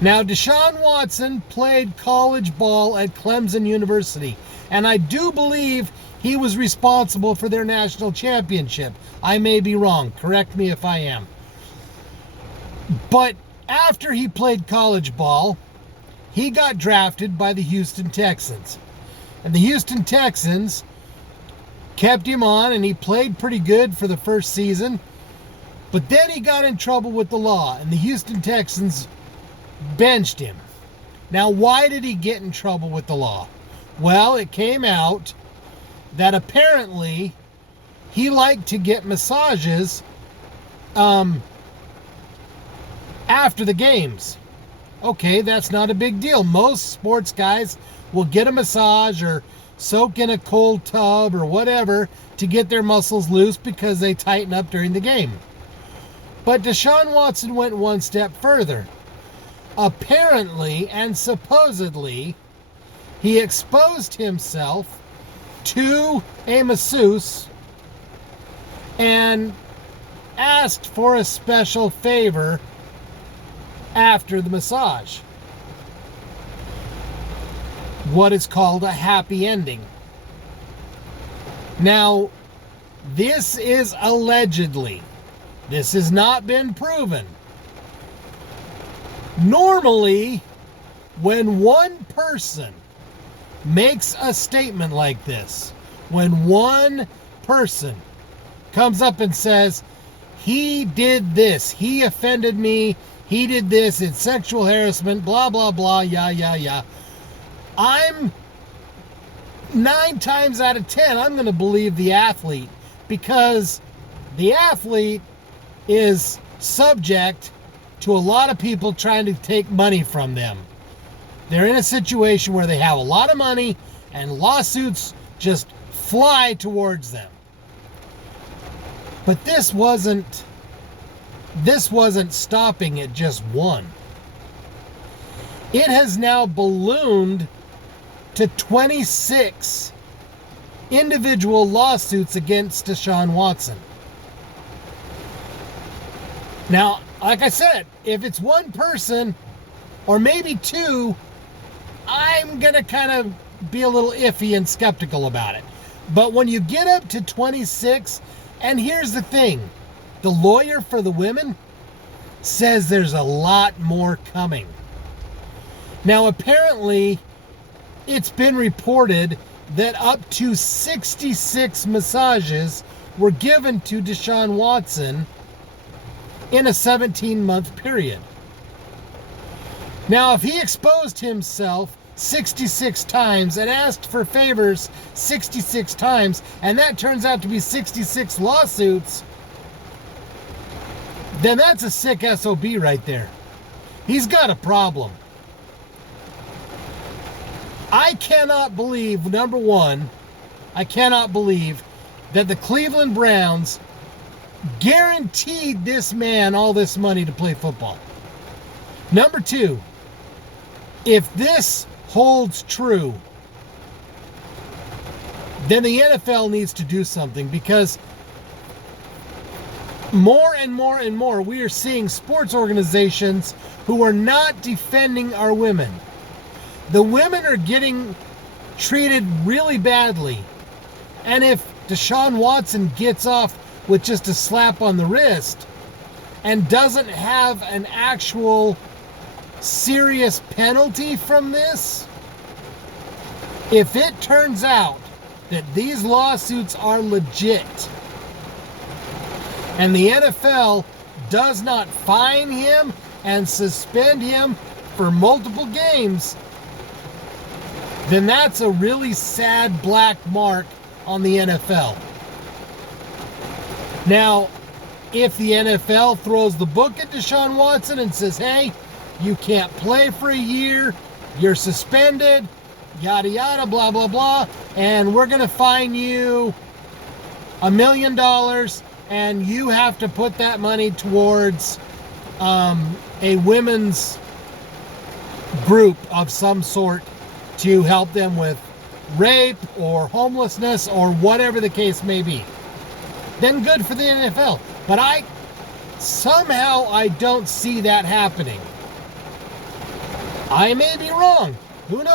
Now, DeShawn Watson played college ball at Clemson University, and I do believe he was responsible for their national championship. I may be wrong. Correct me if I am. But after he played college ball, he got drafted by the Houston Texans. And the Houston Texans kept him on, and he played pretty good for the first season. But then he got in trouble with the law, and the Houston Texans benched him. Now, why did he get in trouble with the law? Well, it came out that apparently he liked to get massages after the games. Okay, that's not a big deal. Most sports guys will get a massage or soak in a cold tub or whatever to get their muscles loose because they tighten up during the game. But DeShawn Watson went one step further. Apparently and supposedly, he exposed himself to a masseuse and asked for a special favor after the massage. What is called a happy ending. Now, this is allegedly. This has not been proven. Normally, when one person makes a statement like this, when one person comes up and says, he did this, he offended me, he did this, it's sexual harassment, blah, blah, blah, yeah. I'm 9 times out of 10, I'm going to believe the athlete, because the athlete is subject to a lot of people trying to take money from them. They're in a situation where they have a lot of money and lawsuits just fly towards them. But this wasn't stopping at just one. It has now ballooned to 26 individual lawsuits against DeShawn Watson. Now, like I said, if it's one person or maybe two, I'm going to kind of be a little iffy and skeptical about it. But when you get up to 26, and here's the thing, the lawyer for the women says there's a lot more coming. Now, apparently, it's been reported that up to 66 massages were given to DeShawn Watson in a 17-month period. Now, if he exposed himself 66 times and asked for favors 66 times, and that turns out to be 66 lawsuits, then that's a sick SOB right there. He's got a problem. I cannot believe, number one, I cannot believe that the Cleveland Browns guaranteed this man all this money to play football. Number two, if this holds true, then the NFL needs to do something, because more and more we are seeing sports organizations who are not defending our women. The women are getting treated really badly. And if DeShawn Watson gets off with just a slap on the wrist and doesn't have an actual serious penalty from this, if it turns out that these lawsuits are legit and the NFL does not fine him and suspend him for multiple games, then that's a really sad black mark on the NFL. Now, if the NFL throws the book at DeShawn Watson and says, hey, you can't play for a year, you're suspended, yada yada, blah blah blah, and we're going to fine you $1 million, and you have to put that money towards a women's group of some sort to help them with rape or homelessness or whatever the case may be, then good for the NFL. But I don't see that happening. I may be wrong. Who knows?